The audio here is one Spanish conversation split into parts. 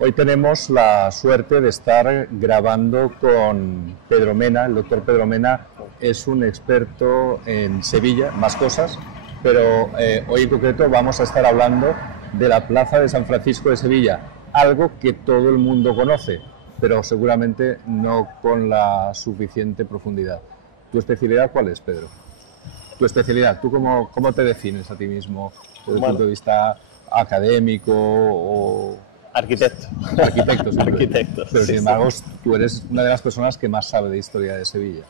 Hoy tenemos la suerte de estar grabando con Pedro Mena. El doctor Pedro Mena es un experto en Sevilla, más cosas, pero hoy en concreto vamos a estar hablando de la Plaza de San Francisco de Sevilla, algo que todo el mundo conoce, pero seguramente no con la suficiente profundidad. ¿Tu especialidad cuál es, Pedro? Tu especialidad, ¿tú cómo te defines a ti mismo desde el punto de vista académico o...? Arquitecto. Arquitecto, siempre. Arquitecto. Pero sin embargo, tú eres una de las personas que más sabe de historia de Sevilla.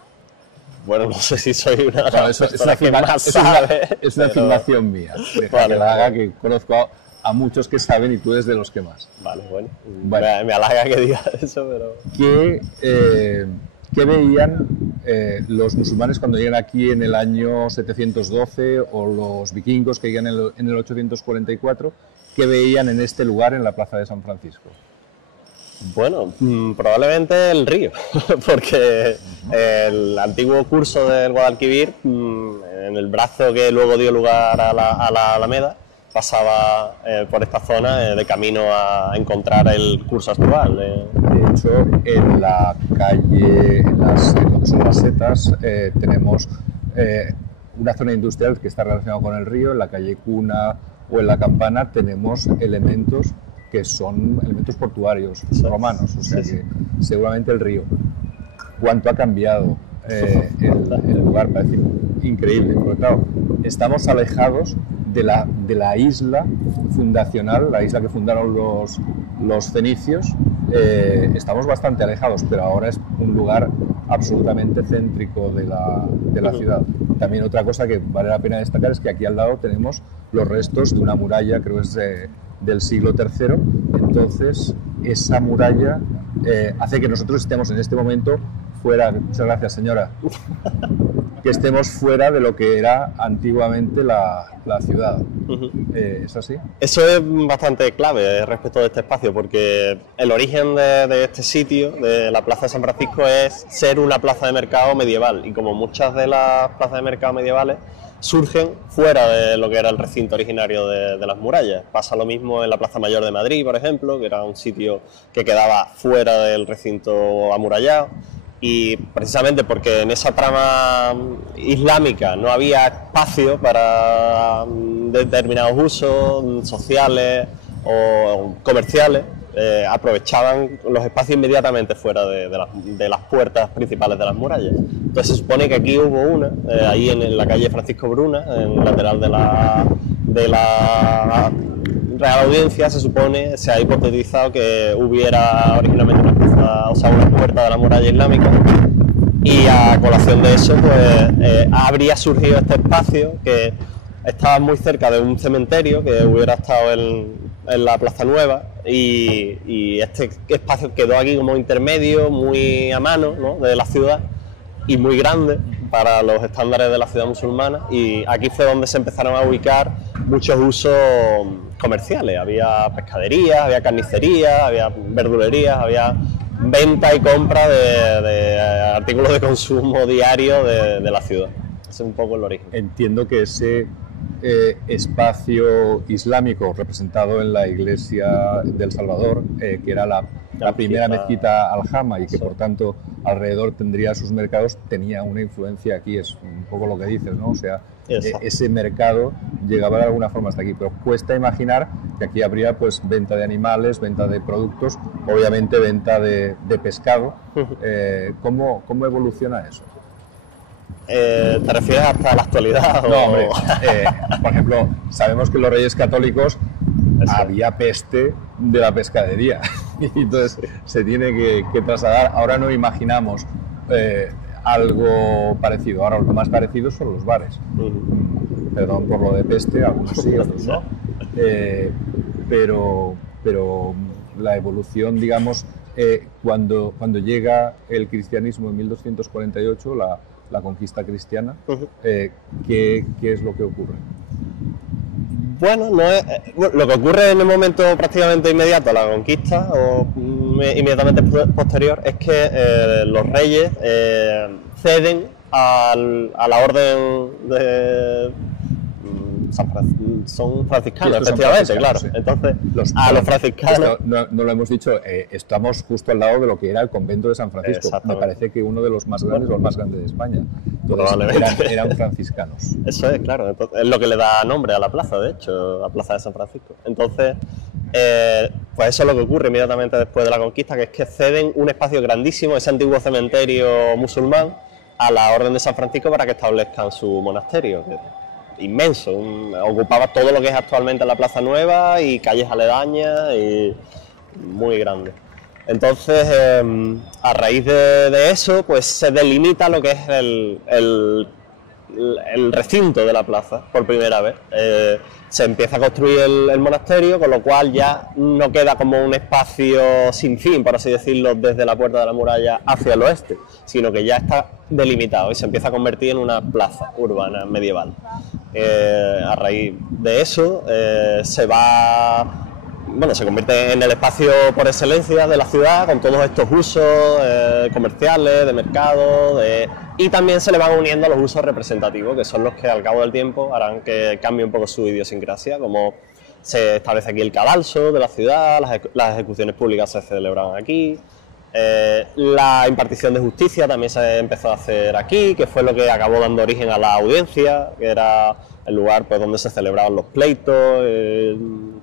Bueno, no sé si soy una es una afirmación mía. Deja que la haga, que conozco a muchos que saben y tú eres de los que más. Vale, bueno. Me halaga que digas eso, pero... ¿Qué veían los musulmanes cuando llegan aquí en el año 712 o los vikingos que llegan en el 844? ¿Qué veían en este lugar, en la Plaza de San Francisco? Bueno, probablemente el río, porque el antiguo curso del Guadalquivir, en el brazo que luego dio lugar a la Alameda, pasaba por esta zona de camino a encontrar el curso actual. De hecho, en la calle, en lo que son las setas, tenemos una zona industrial que está relacionada con el río. En la calle Cuna o en la Campana tenemos elementos que son elementos portuarios romanos, o sea que seguramente el río. ¿Cuánto ha cambiado el lugar? Parece increíble, porque claro, estamos alejados de la isla fundacional, la isla que fundaron los fenicios. Estamos bastante alejados, pero ahora es un lugar absolutamente céntrico de la ciudad. También otra cosa que vale la pena destacar es que aquí al lado tenemos los restos de una muralla, creo que es del siglo III. Entonces, esa muralla hace que nosotros estemos en este momento fuera, muchas gracias señora, que estemos fuera de lo que era antiguamente la ciudad. ¿Es así? Eso es bastante clave respecto de este espacio, porque el origen de este sitio, de la Plaza de San Francisco, es ser una plaza de mercado medieval, y como muchas de las plazas de mercado medievales surgen fuera de lo que era el recinto originario de las murallas. Pasa lo mismo en la Plaza Mayor de Madrid, por ejemplo, que era un sitio que quedaba fuera del recinto amurallado. Y precisamente porque en esa trama islámica no había espacio para determinados usos sociales o comerciales, aprovechaban los espacios inmediatamente fuera de las puertas principales de las murallas. Entonces se supone que aquí hubo una, ahí en la calle Francisco Bruna, en el lateral de la Real Audiencia, se ha hipotetizado que hubiera originalmente una puerta de la muralla islámica, y a colación de eso pues habría surgido este espacio que estaba muy cerca de un cementerio que hubiera estado en la Plaza Nueva, y este espacio quedó aquí como intermedio, muy a mano, ¿no?, de la ciudad, y muy grande para los estándares de la ciudad musulmana, y aquí fue donde se empezaron a ubicar muchos usos comerciales. Había pescaderías, había carnicerías, había verdulerías, había venta y compra de artículos de consumo diario de la ciudad. Ese es un poco el origen. Entiendo que ese espacio islámico representado en la iglesia del Salvador, que era la primera mezquita Aljama, y que por tanto alrededor tendría sus mercados, tenía una influencia aquí. Es un poco lo que dices, ¿no? O sea, ese mercado llegaba de alguna forma hasta aquí, pero cuesta imaginar que aquí habría pues venta de animales, venta de productos, obviamente venta de pescado. ¿Cómo evoluciona eso? ¿Te refieres hasta la actualidad? No, hombre, por ejemplo, sabemos que en los Reyes Católicos había peste de la pescadería, y entonces se tiene que trasladar. Ahora no imaginamos algo parecido. Ahora lo más parecido son los bares. Perdón por lo de peste, algunos sí, otros no. Pero la evolución, digamos, cuando llega el cristianismo en 1248, la conquista cristiana, ¿qué es lo que ocurre? Bueno, lo que ocurre en el momento prácticamente inmediato a la conquista o inmediatamente posterior es que los reyes ceden a la orden son franciscanos, Sí, estos son efectivamente, franciscanos, claro. sí. Entonces, los franciscanos... Esto no lo hemos dicho, estamos justo al lado de lo que era el convento de San Francisco. Me Exactamente. parece que uno de los más grandes o el más grande de España. Entonces, Probablemente. eran franciscanos. Eso es, claro. Entonces, es lo que le da nombre a la plaza, de hecho, la plaza de San Francisco. Entonces, pues eso es lo que ocurre inmediatamente después de la conquista, que es que ceden un espacio grandísimo, ese antiguo cementerio musulmán, a la Orden de San Francisco para que establezcan su monasterio, que es inmenso, ocupaba todo lo que es actualmente la Plaza Nueva y calles aledañas, y muy grande. Entonces, a raíz de eso, pues se delimita lo que es el recinto de la plaza por primera vez. Se empieza a construir el monasterio, con lo cual ya no queda como un espacio sin fin, por así decirlo, desde la puerta de la muralla hacia el oeste, sino que ya está delimitado y se empieza a convertir en una plaza urbana medieval. A raíz de eso se convierte en el espacio por excelencia de la ciudad, con todos estos usos comerciales, de mercado, y también se le van uniendo los usos representativos, que son los que al cabo del tiempo harán que cambie un poco su idiosincrasia, como se establece aquí el cadalso de la ciudad, las ejecuciones públicas se celebraban aquí, la impartición de justicia también se empezó a hacer aquí, que fue lo que acabó dando origen a la audiencia, que era el lugar pues donde se celebraban los pleitos,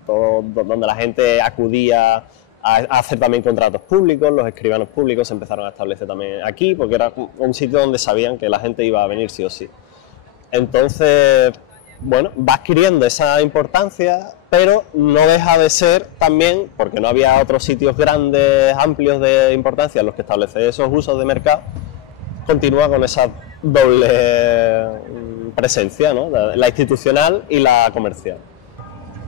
donde la gente acudía a hacer también contratos públicos, los escribanos públicos se empezaron a establecer también aquí, porque era un sitio donde sabían que la gente iba a venir sí o sí. Entonces, bueno, va adquiriendo esa importancia, pero no deja de ser también, porque no había otros sitios grandes, amplios de importancia en los que establecer esos usos de mercado, continúa con esa doble presencia, ¿no? La institucional y la comercial.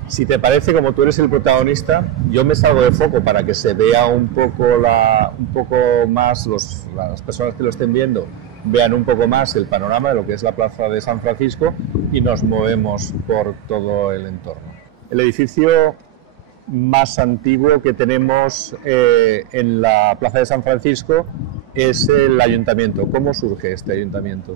Si te parece, como tú eres el protagonista, yo me salgo de foco para que se vea un poco más, las personas que lo estén viendo, vean un poco más el panorama de lo que es la plaza de San Francisco y nos movemos por todo el entorno. El edificio más antiguo que tenemos en la plaza de San Francisco es el ayuntamiento. ¿Cómo surge este ayuntamiento?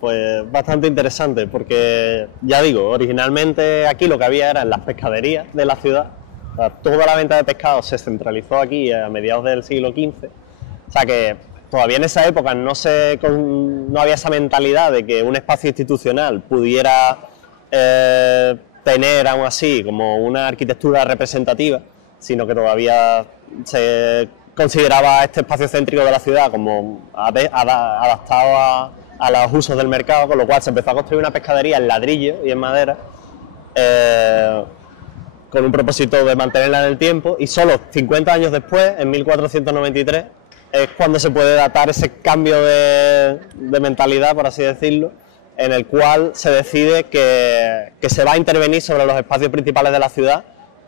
Pues bastante interesante, porque ya digo, originalmente aquí lo que había eran las pescaderías de la ciudad. O sea, toda la venta de pescado se centralizó aquí a mediados del siglo XV. O sea que todavía en esa época no había esa mentalidad de que un espacio institucional pudiera tener aún así como una arquitectura representativa, sino que todavía se consideraba este espacio céntrico de la ciudad como adaptado a los usos del mercado, con lo cual se empezó a construir una pescadería en ladrillo y en madera, con un propósito de mantenerla en el tiempo, y solo 50 años después, en 1493, es cuando se puede datar ese cambio de mentalidad, por así decirlo, en el cual se decide que se va a intervenir sobre los espacios principales de la ciudad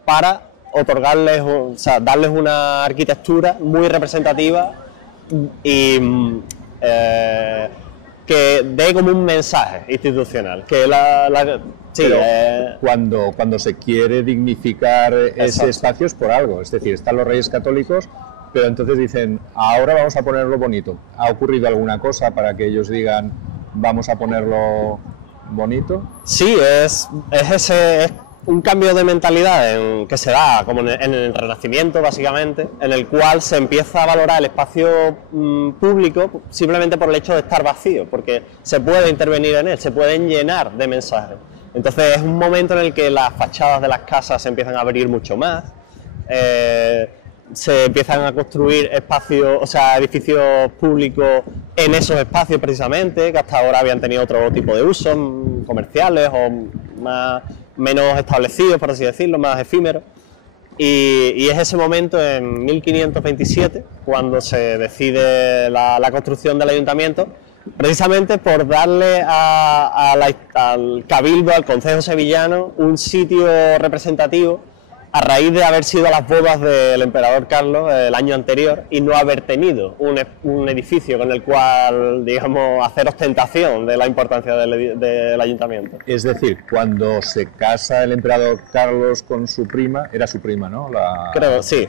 para otorgarles, darles una arquitectura muy representativa y que dé como un mensaje institucional, que cuando se quiere dignificar ese espacio es por algo, es decir, están los Reyes Católicos, pero entonces dicen, ahora vamos a ponerlo bonito. ¿Ha ocurrido alguna cosa para que ellos digan, vamos a ponerlo bonito? Sí, es un cambio de mentalidad que se da como en el Renacimiento, básicamente, en el cual se empieza a valorar el espacio público simplemente por el hecho de estar vacío, porque se puede intervenir en él, se pueden llenar de mensajes. Entonces es un momento en el que las fachadas de las casas se empiezan a abrir mucho más, se empiezan a construir edificios públicos en esos espacios precisamente, que hasta ahora habían tenido otro tipo de usos comerciales o menos establecidos, por así decirlo, más efímeros. Y es ese momento, en 1527, cuando se decide la construcción del ayuntamiento, precisamente por darle al Cabildo, al Concejo Sevillano, un sitio representativo a raíz de haber sido las bodas del emperador Carlos el año anterior y no haber tenido un edificio con el cual, digamos, hacer ostentación de la importancia del ayuntamiento. Es decir, cuando se casa el emperador Carlos con su prima, era su prima, ¿no? Creo, sí.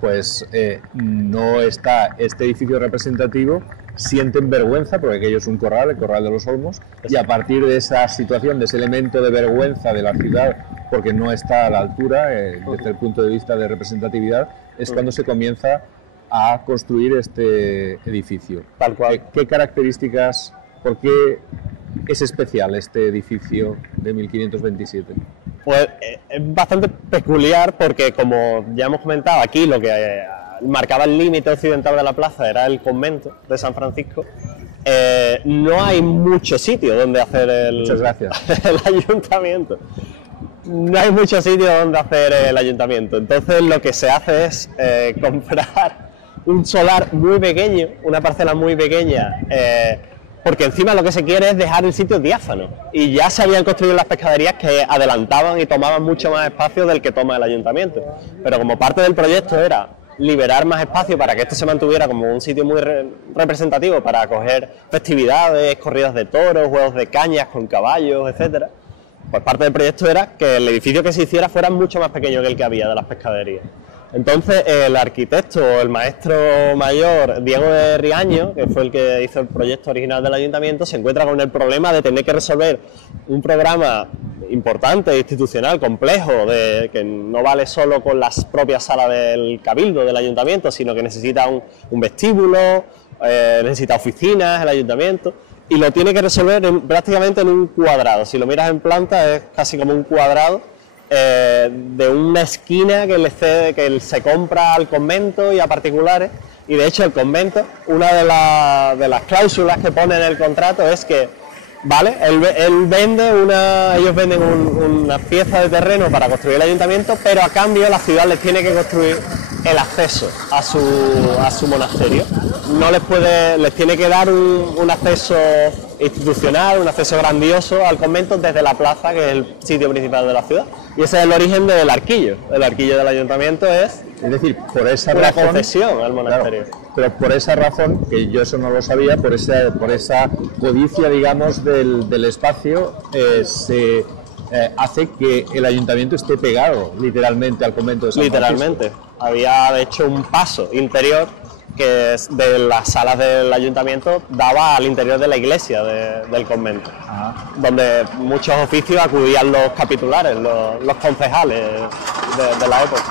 Pues no está este edificio representativo sienten vergüenza, porque aquello es un corral, el corral de los Olmos, y a partir de esa situación, de ese elemento de vergüenza de la ciudad, porque no está a la altura, desde el punto de vista de representatividad, es cuando se comienza a construir este edificio. Tal cual. ¿Qué características, por qué es especial este edificio de 1527? Pues es bastante peculiar porque, como ya hemos comentado, aquí lo que marcaba el límite occidental de la plaza era el convento de San Francisco. No hay mucho sitio donde hacer Muchas gracias. el ayuntamiento. No hay mucho sitio donde hacer el ayuntamiento. Entonces lo que se hace es comprar un solar muy pequeño, una parcela muy pequeña, porque encima lo que se quiere es dejar el sitio diáfano. Y ya se habían construido las pescaderías que adelantaban y tomaban mucho más espacio del que toma el ayuntamiento. Pero como parte del proyecto era liberar más espacio para que esto se mantuviera como un sitio muy representativo para acoger festividades, corridas de toros, juegos de cañas con caballos, etcétera, pues parte del proyecto era que el edificio que se hiciera fuera mucho más pequeño que el que había de las pescaderías. Entonces el arquitecto, el maestro mayor Diego de Riaño, que fue el que hizo el proyecto original del ayuntamiento, se encuentra con el problema de tener que resolver un programa importante, institucional, complejo, que no vale solo con las propias salas del cabildo del ayuntamiento, sino que necesita un vestíbulo, necesita oficinas, el ayuntamiento, y lo tiene que resolver prácticamente en un cuadrado. Si lo miras en planta es casi como un cuadrado, de una esquina que se compra al convento y a particulares. Y de hecho el convento, una de las cláusulas que pone en el contrato es que, vale, ellos venden una pieza de terreno para construir el ayuntamiento, pero a cambio la ciudad les tiene que construir el acceso a su monasterio. No les tiene que dar un acceso institucional, un acceso grandioso al convento desde la plaza, que es el sitio principal de la ciudad. Y ese es el origen del arquillo. El arquillo del ayuntamiento es decir, por esa una razón, concesión al monasterio. Claro, pero por esa razón, que yo eso no lo sabía, por esa codicia, digamos, del espacio, se hace que el ayuntamiento esté pegado literalmente al convento de San Francisco. Literalmente. Había de hecho un paso interior que de las salas del ayuntamiento daba al interior de la iglesia del convento. Ajá. Donde muchos oficios acudían los capitulares, los concejales de la época.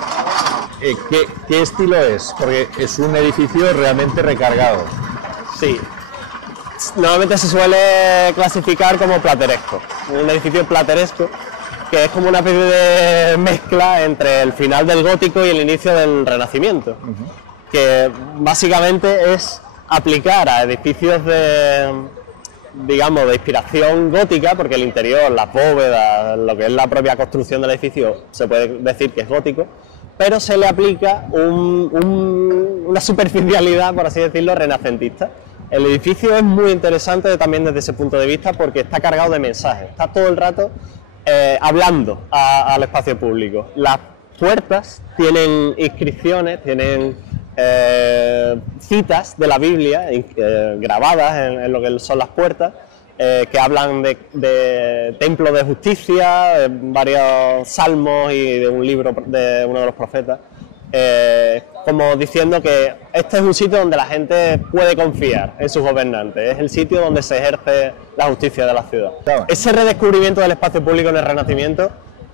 ¿Qué estilo es? Porque es un edificio realmente recargado. Sí. Normalmente se suele clasificar como plateresco, un edificio plateresco, que es como una especie de mezcla entre el final del gótico y el inicio del renacimiento. Que básicamente es aplicar a edificios de inspiración gótica, porque el interior, las bóvedas, lo que es la propia construcción del edificio, se puede decir que es gótico, pero se le aplica una superficialidad, por así decirlo, renacentista. El edificio es muy interesante también desde ese punto de vista porque está cargado de mensajes, está todo el rato hablando al espacio público. Las puertas tienen inscripciones, tienen citas de la Biblia grabadas en lo que son las puertas, que hablan de templo de justicia, de varios salmos y de un libro de uno de los profetas, como diciendo que este es un sitio donde la gente puede confiar en sus gobernantes, es el sitio donde se ejerce la justicia de la ciudad. Claro. Ese redescubrimiento del espacio público en el Renacimiento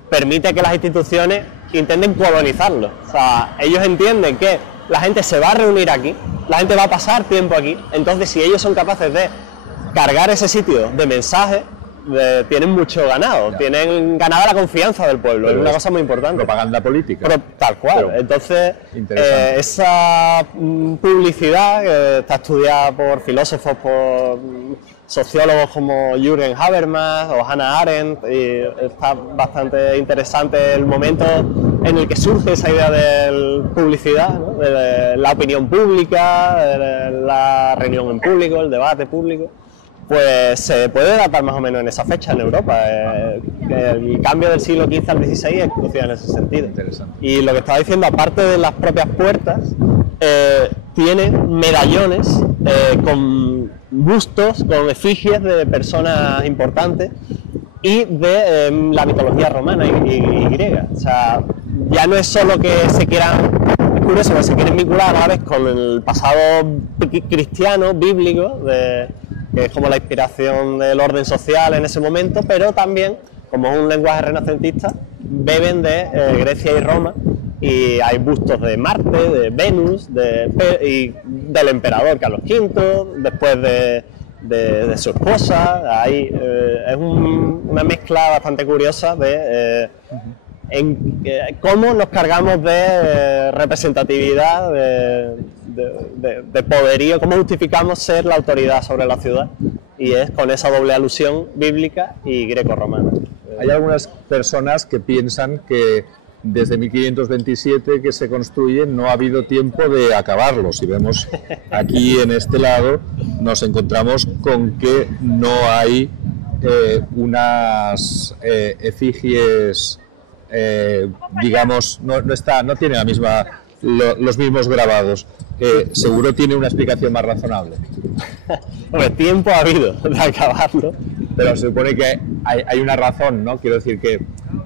permite que las instituciones intenten colonizarlo. O sea, ellos entienden que la gente se va a reunir aquí, la gente va a pasar tiempo aquí, entonces si ellos son capaces de cargar ese sitio de mensajes, tienen mucho ganado, tienen ganada la confianza del pueblo, pero es una cosa muy importante. Propaganda política. Pero, tal cual, pero, entonces esa publicidad que está estudiada por filósofos, por sociólogos como Jürgen Habermas o Hannah Arendt, y está bastante interesante el momento en el que surge esa idea de publicidad, ¿no? De la opinión pública, de la reunión en público, el debate público. Pues se puede datar más o menos en esa fecha en Europa. El cambio del siglo XV al XVI es crucial en ese sentido. Interesante. Y lo que estaba diciendo, aparte de las propias puertas, tiene medallones con bustos, con efigies de personas importantes y de la mitología romana y griega. O sea, ya no es solo que se quieran curioso porque se quieren vincular a la vez con el pasado cristiano, bíblico, que es como la inspiración del orden social en ese momento, pero también, como es un lenguaje renacentista, beben de Grecia y Roma, y hay bustos de Marte, de Venus, y del emperador Carlos V, después de su esposa. Es una mezcla bastante curiosa de cómo nos cargamos de representatividad, de poderío, cómo justificamos ser la autoridad sobre la ciudad, y es con esa doble alusión bíblica y greco-romana. Hay algunas personas que piensan que desde 1527 que se construye no ha habido tiempo de acabarlo. Si vemos aquí en este lado, nos encontramos con que no hay unas efigies, digamos, no tiene la misma, los mismos grabados. Seguro tiene una explicación más razonable. Hombre, tiempo ha habido de acabarlo. Pero se supone que hay una razón, ¿no? Quiero decir que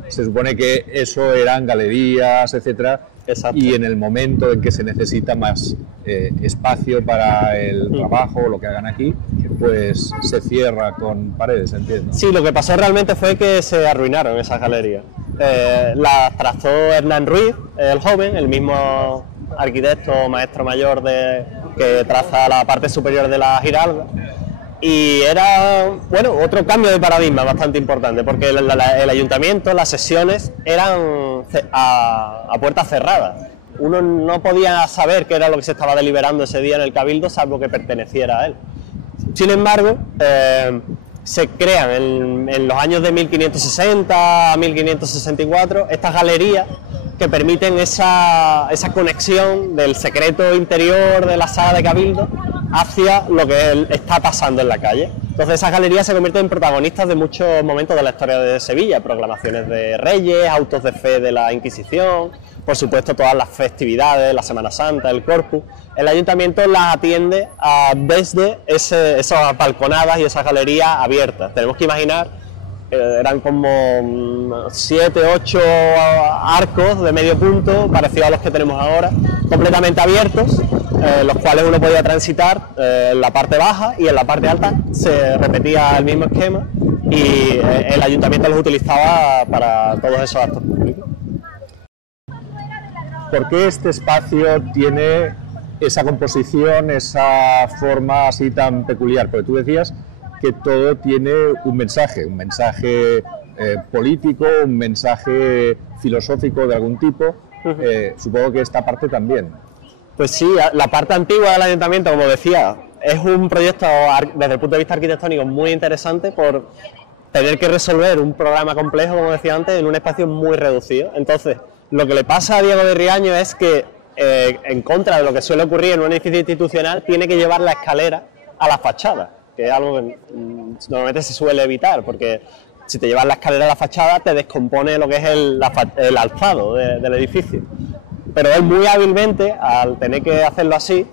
se supone que eso eran galerías, etcétera. Exacto. Y en el momento en que se necesita más espacio para el trabajo o lo que hagan aquí, pues se cierra con paredes, entiendo. Sí, lo que pasó realmente fue que se arruinaron esas galerías. Las trazó Hernán Ruiz, el joven, el mismo arquitecto maestro mayor que traza la parte superior de la Giralda. Y era, bueno, otro cambio de paradigma bastante importante, porque el ayuntamiento, las sesiones eran a puertas cerradas. Uno no podía saber qué era lo que se estaba deliberando ese día en el Cabildo, salvo que perteneciera a él. Sin embargo, se crean en los años de 1560 a 1564 estas galerías que permiten esa conexión del secreto interior de la sala de Cabildo hacia lo que está pasando en la calle. Entonces esas galerías se convierten en protagonistas de muchos momentos de la historia de Sevilla: proclamaciones de reyes, autos de fe de la Inquisición, por supuesto todas las festividades, la Semana Santa, el Corpus. El ayuntamiento las atiende desde esas balconadas y esas galerías abiertas. Tenemos que imaginar, eran como 7, 8 arcos de medio punto, parecidos a los que tenemos ahora, completamente abiertos, los cuales uno podía transitar en la parte baja, y en la parte alta se repetía el mismo esquema, y el ayuntamiento los utilizaba para todos esos actos públicos. ¿Por qué este espacio tiene esa composición, esa forma así tan peculiar? Porque tú decías que todo tiene un mensaje político, un mensaje filosófico de algún tipo. Supongo que esta parte también. Pues sí, la parte antigua del ayuntamiento, como decía, es un proyecto desde el punto de vista arquitectónico muy interesante por tener que resolver un programa complejo, como decía antes, en un espacio muy reducido. Entonces, lo que le pasa a Diego de Riaño es que, en contra de lo que suele ocurrir en un edificio institucional, tiene que llevar la escalera a la fachada, que es algo que normalmente se suele evitar, porque si te llevas la escalera a la fachada te descompone lo que es el alzado del edificio. Pero él muy hábilmente, al tener que hacerlo así,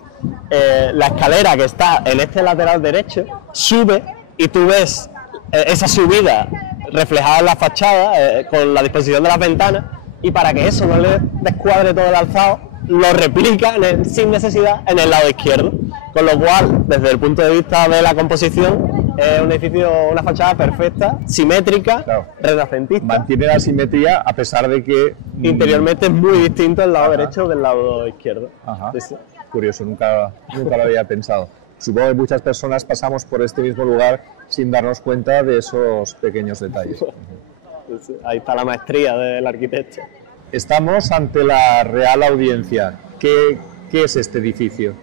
la escalera que está en este lateral derecho sube, y tú ves esa subida reflejada en la fachada con la disposición de las ventanas, y para que eso no le descuadre todo el alzado, lo replica sin necesidad en el lado izquierdo, con lo cual, desde el punto de vista de la composición, es un edificio, una fachada perfecta, simétrica, claro, renacentista. Mantiene la simetría a pesar de que interiormente es muy distinto el lado derecho del lado izquierdo. Ajá. Sí. Curioso, nunca lo había pensado. Supongo que muchas personas pasamos por este mismo lugar sin darnos cuenta de esos pequeños detalles. Ahí está la maestría del arquitecto. Estamos ante la Real Audiencia. ¿Qué es este edificio?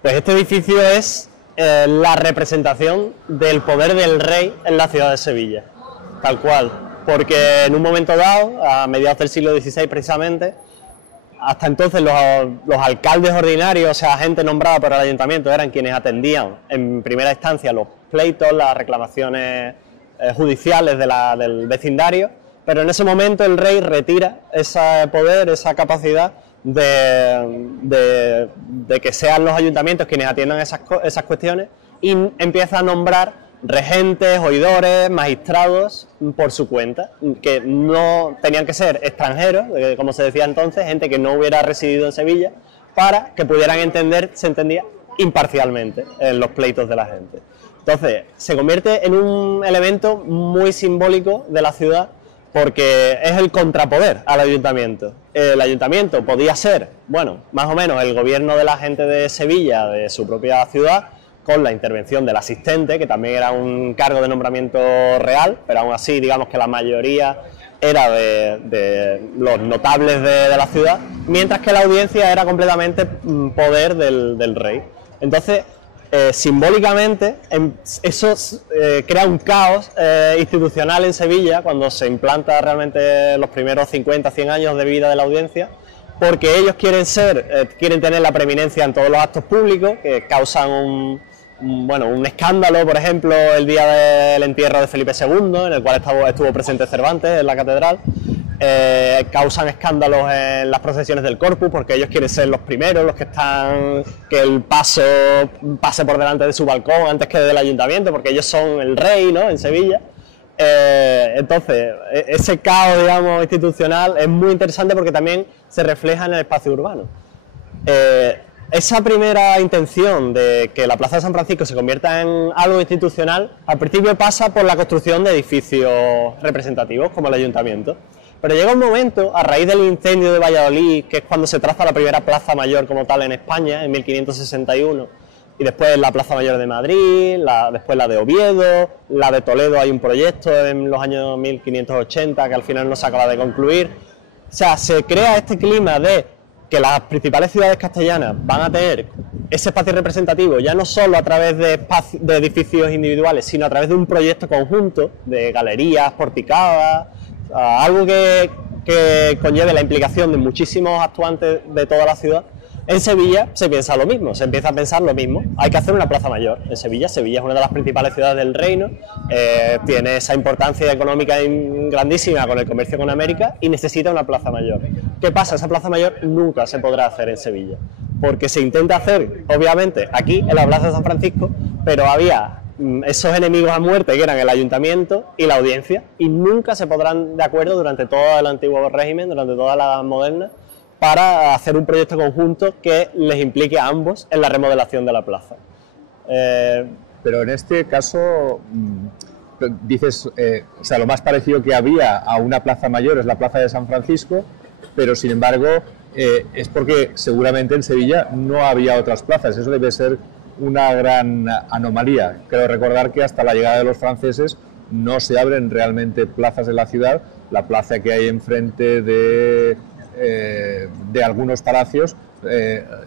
Pues este edificio es la representación del poder del rey en la ciudad de Sevilla, tal cual, porque en un momento dado, a mediados del siglo XVI precisamente, hasta entonces los alcaldes ordinarios, o sea, gente nombrada por el ayuntamiento, eran quienes atendían en primera instancia los pleitos, las reclamaciones judiciales del vecindario, pero en ese momento el rey retira ese poder, esa capacidad de que sean los ayuntamientos quienes atiendan esas cuestiones, y empieza a nombrar regentes, oidores, magistrados por su cuenta, que no tenían que ser extranjeros, como se decía entonces, gente que no hubiera residido en Sevilla, para que pudieran entender, se entendía, imparcialmente en los pleitos de la gente. Entonces, se convierte en un elemento muy simbólico de la ciudad porque es el contrapoder al ayuntamiento. El ayuntamiento podía ser, bueno, más o menos el gobierno de la gente de Sevilla, de su propia ciudad, con la intervención del asistente, que también era un cargo de nombramiento real, pero aún así, digamos que la mayoría era de los notables de la ciudad, mientras que la audiencia era completamente poder del rey. Entonces, simbólicamente, eso crea un caos institucional en Sevilla cuando se implanta realmente los primeros 50, 100 años de vida de la audiencia, porque ellos quieren tener la preeminencia en todos los actos públicos, que causan un escándalo, por ejemplo, el día del entierro de Felipe II, en el cual estuvo presente Cervantes en la catedral. Causan escándalos en las procesiones del Corpus, porque ellos quieren ser los primeros, los que que el paso pase por delante de su balcón antes que del ayuntamiento, porque ellos son el rey, ¿no?, en Sevilla. Entonces, ese caos, digamos, institucional es muy interesante porque también se refleja en el espacio urbano. Esa primera intención de que la Plaza de San Francisco se convierta en algo institucional, al principio pasa por la construcción de edificios representativos, como el ayuntamiento. Pero llega un momento, a raíz del incendio de Valladolid, que es cuando se traza la primera plaza mayor como tal en España, en 1561, y después la Plaza Mayor de Madrid, después la de Oviedo, la de Toledo hay un proyecto en los años 1580 que al final no se acaba de concluir. O sea, se crea este clima de que las principales ciudades castellanas van a tener ese espacio representativo, ya no solo a través de edificios individuales, sino a través de un proyecto conjunto de galerías porticadas, algo que conlleve la implicación de muchísimos actuantes de toda la ciudad. En Sevilla se piensa lo mismo, se empieza a pensar lo mismo. Hay que hacer una plaza mayor en Sevilla. Sevilla es una de las principales ciudades del reino, tiene esa importancia económica grandísima con el comercio con América y necesita una plaza mayor. ¿Qué pasa? Esa plaza mayor nunca se podrá hacer en Sevilla, porque se intenta hacer, obviamente, aquí en la Plaza de San Francisco, pero había esos enemigos a muerte que eran el ayuntamiento y la audiencia, y nunca se pondrán de acuerdo durante todo el antiguo régimen, durante toda la Edad Moderna, para hacer un proyecto conjunto que les implique a ambos en la remodelación de la plaza. Pero en este caso, dices, o sea, lo más parecido que había a una plaza mayor es la Plaza de San Francisco, pero sin embargo es porque seguramente en Sevilla no había otras plazas. Eso debe ser una gran anomalía. Creo recordar que hasta la llegada de los franceses no se abren realmente plazas en la ciudad. La plaza que hay enfrente de algunos palacios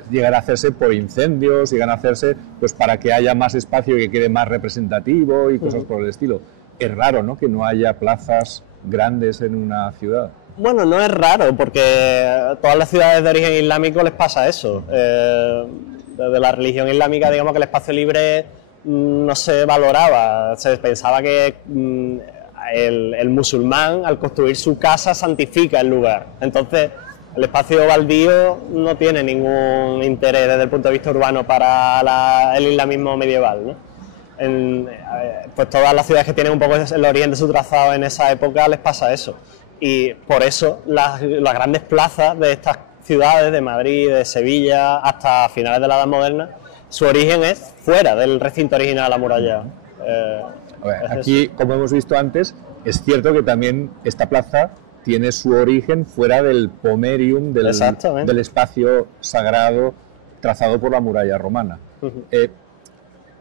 llegan a hacerse por incendios, llegan a hacerse pues para que haya más espacio y que quede más representativo y cosas por el estilo. Es raro, ¿no?, que no haya plazas grandes en una ciudad. Bueno, no es raro, porque a todas las ciudades de origen islámico les pasa eso. Desde la religión islámica, digamos que el espacio libre no se valoraba, se pensaba que el musulmán, al construir su casa, santifica el lugar. Entonces, el espacio baldío no tiene ningún interés desde el punto de vista urbano para el islamismo medieval, ¿no? Pues todas las ciudades que tienen un poco el origen de su trazado en esa época les pasa eso. Y por eso las grandes plazas de estas ciudades, de Madrid, de Sevilla, hasta finales de la Edad Moderna, su origen es fuera del recinto original amurallado. Aquí, como hemos visto antes, es cierto que también esta plaza tiene su origen fuera del pomerium, del espacio sagrado trazado por la muralla romana.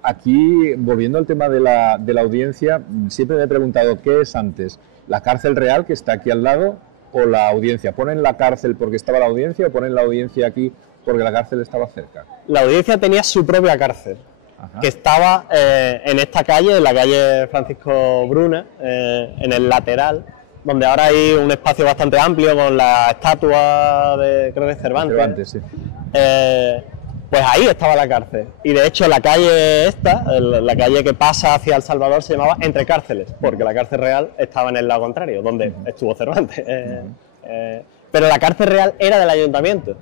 Aquí, volviendo al tema de la audiencia, siempre me he preguntado qué es antes, la cárcel real, que está aquí al lado, o la audiencia. ¿Ponen la cárcel porque estaba la audiencia o ponen la audiencia aquí porque la cárcel estaba cerca? La audiencia tenía su propia cárcel. Ajá. Que estaba en esta calle, en la calle Francisco Bruna, en el lateral, donde ahora hay un espacio bastante amplio con la estatua de, creo que Cervantes. Sí. Pues ahí estaba la cárcel. Y de hecho la calle esta, la calle que pasa hacia El Salvador, se llamaba Entre Cárceles, porque la cárcel real estaba en el lado contrario, donde estuvo Cervantes. Pero la cárcel real era del ayuntamiento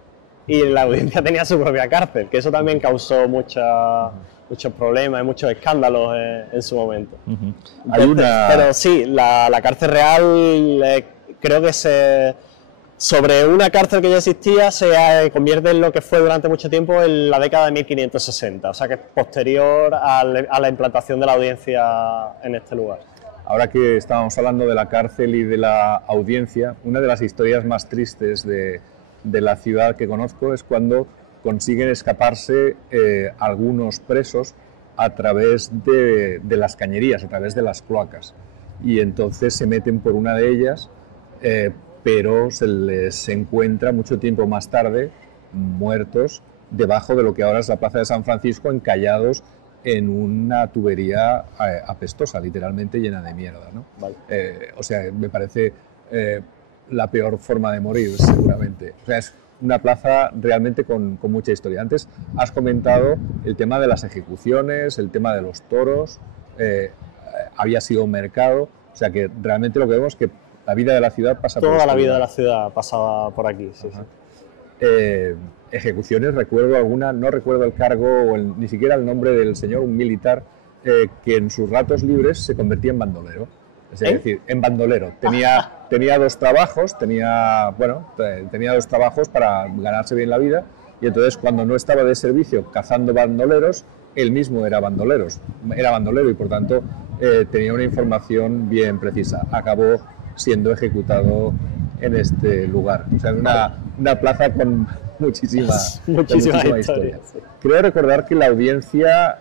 y la audiencia tenía su propia cárcel, que eso también causó mucha muchos problemas y muchos escándalos en su momento. Hay una... Pero sí, la cárcel real creo que sobre una cárcel que ya existía se convierte en lo que fue durante mucho tiempo en la década de 1560, o sea que es posterior a la implantación de la audiencia en este lugar. Ahora que estábamos hablando de la cárcel y de la audiencia, una de las historias más tristes de la ciudad que conozco es cuando consiguen escaparse algunos presos a través de las cañerías, a través de las cloacas. Y entonces se meten por una de ellas, pero se les encuentra mucho tiempo más tarde muertos debajo de lo que ahora es la Plaza de San Francisco, encallados en una tubería apestosa, literalmente llena de mierda, ¿no? Vale. O sea, me parece la peor forma de morir, seguramente. O sea, es una plaza realmente con mucha historia. Antes has comentado el tema de las ejecuciones, el tema de los toros, había sido un mercado, o sea que realmente lo que vemos es que la vida de la ciudad pasa por Toda la vida lugar. de la ciudad pasaba por aquí, sí, sí. Ejecuciones, recuerdo alguna, no recuerdo el cargo o ni siquiera el nombre del señor, un militar que en sus ratos libres se convertía en bandolero. Es decir, en bandolero. Tenía dos trabajos, tenía dos trabajos para ganarse bien la vida, y entonces cuando no estaba de servicio cazando bandoleros, él mismo era bandolero y por tanto tenía una información bien precisa. Acabó siendo ejecutado en este lugar. O sea, una plaza con muchísima historia. Sí. Creo recordar que la audiencia,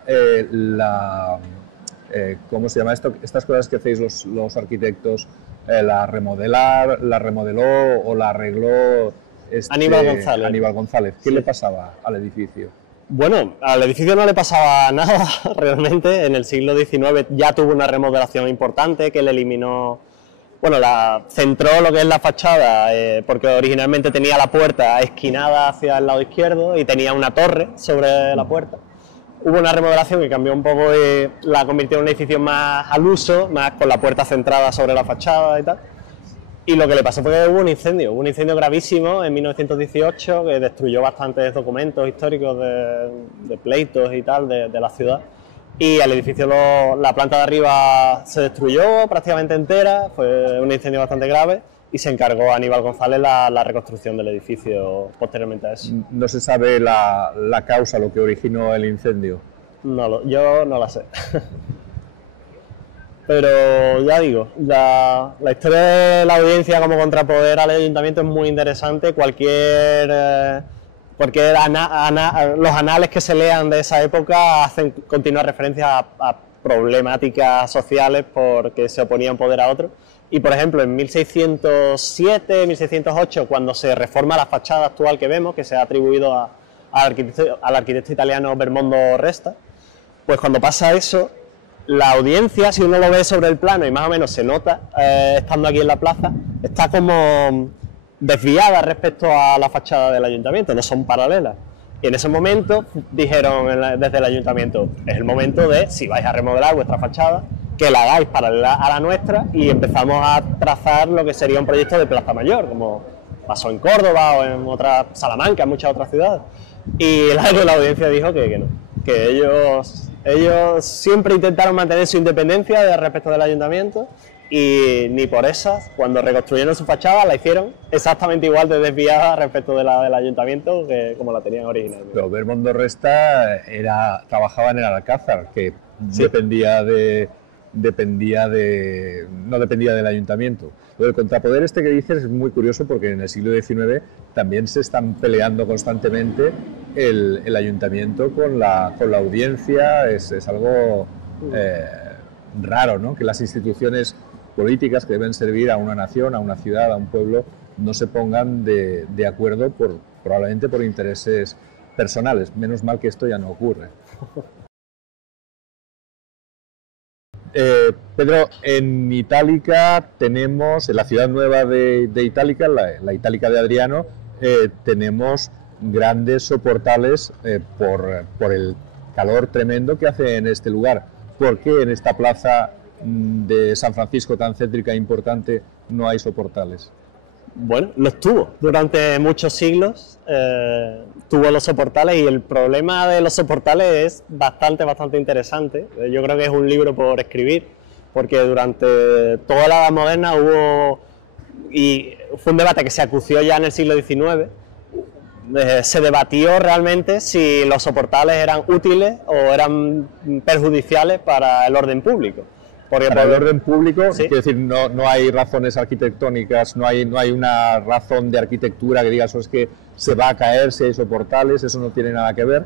¿cómo se llama esto? Estas cosas que hacéis los arquitectos, la remodeló o la arregló Aníbal González. ¿Qué le pasaba al edificio? Bueno, al edificio no le pasaba nada realmente. En el siglo XIX ya tuvo una remodelación importante que le eliminó, centró lo que es la fachada, porque originalmente tenía la puerta esquinada hacia el lado izquierdo y tenía una torre sobre la puerta. Hubo una remodelación que cambió un poco y la convirtió en un edificio más al uso, más con la puerta centrada sobre la fachada y tal. Y lo que le pasó fue que hubo un incendio gravísimo en 1918 que destruyó bastantes documentos históricos de pleitos y tal de la ciudad. Y el edificio, la planta de arriba se destruyó prácticamente entera, fue un incendio bastante grave y se encargó a Aníbal González la reconstrucción del edificio posteriormente a eso. ¿No se sabe la causa, lo que originó el incendio? Yo no la sé. Pero ya digo, la historia de la audiencia como contrapoder al ayuntamiento es muy interesante. Los anales que se lean de esa época hacen continuas referencias a problemáticas sociales porque se oponía un poder a otro. Y por ejemplo, en 1607, 1608, cuando se reforma la fachada actual que vemos, que se ha atribuido al arquitecto italiano Bermondo Resta, pues cuando pasa eso, la audiencia, si uno lo ve sobre el plano y más o menos se nota, estando aquí en la plaza, está como desviada respecto a la fachada del ayuntamiento, no son paralelas. Y en ese momento dijeron desde el ayuntamiento, es el momento de, si vais a remodelar vuestra fachada, que la hagáis paralela a la nuestra, y empezamos a trazar lo que sería un proyecto de Plaza Mayor, como pasó en Córdoba o en Salamanca, en muchas otras ciudades. Y la audiencia dijo que no, que ellos siempre intentaron mantener su independencia respecto del ayuntamiento, y ni por esas, cuando reconstruyeron su fachada, la hicieron exactamente igual de desviada respecto de la del ayuntamiento que como la tenían originalmente. Pero Bermondo Resta trabajaba en el Alcázar, que sí. no dependía del ayuntamiento. El contrapoder este que dices es muy curioso porque en el siglo XIX también se están peleando constantemente el ayuntamiento con la audiencia. Es algo raro, ¿no? Que las instituciones políticas que deben servir a una nación, a una ciudad, a un pueblo, no se pongan de acuerdo probablemente por intereses personales. Menos mal que esto ya no ocurre. Pedro, en Itálica tenemos, en la ciudad nueva de Itálica, la Itálica de Adriano, tenemos grandes soportales por el calor tremendo que hace en este lugar. ¿Por qué en esta plaza de San Francisco tan céntrica e importante no hay soportales? Bueno, los tuvo durante muchos siglos, tuvo los soportales, y el problema de los soportales es bastante interesante. Yo creo que es un libro por escribir, porque durante toda la Edad Moderna hubo, y fue un debate que se acució ya en el siglo XIX, se debatió realmente si los soportales eran útiles o eran perjudiciales para el orden público. Porque para el orden público, ¿sí? Quiero decir, no hay razones arquitectónicas, no hay una razón de arquitectura que digas, es que se va a caer si hay soportales, eso no tiene nada que ver.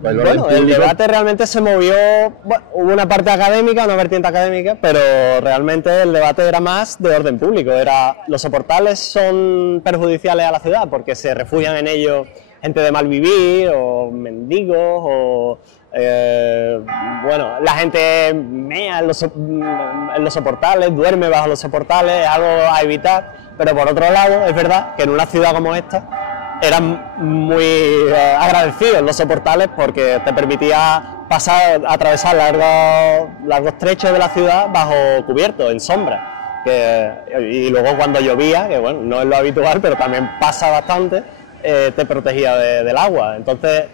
Bueno, el debate realmente se movió, bueno, hubo una parte académica, una vertiente académica, pero realmente el debate era más de orden público. ¿Los soportales son perjudiciales a la ciudad porque se refugian en ellos gente de mal vivir, o mendigos, o bueno, la gente mea en los soportales, duerme bajo los soportales, es algo a evitar? Pero por otro lado, es verdad que en una ciudad como esta eran muy agradecidos los soportales, porque te permitía atravesar largos trechos de la ciudad bajo cubierto, en sombra. Y luego cuando llovía, que bueno, no es lo habitual, pero también pasa bastante, te protegía del agua. Entonces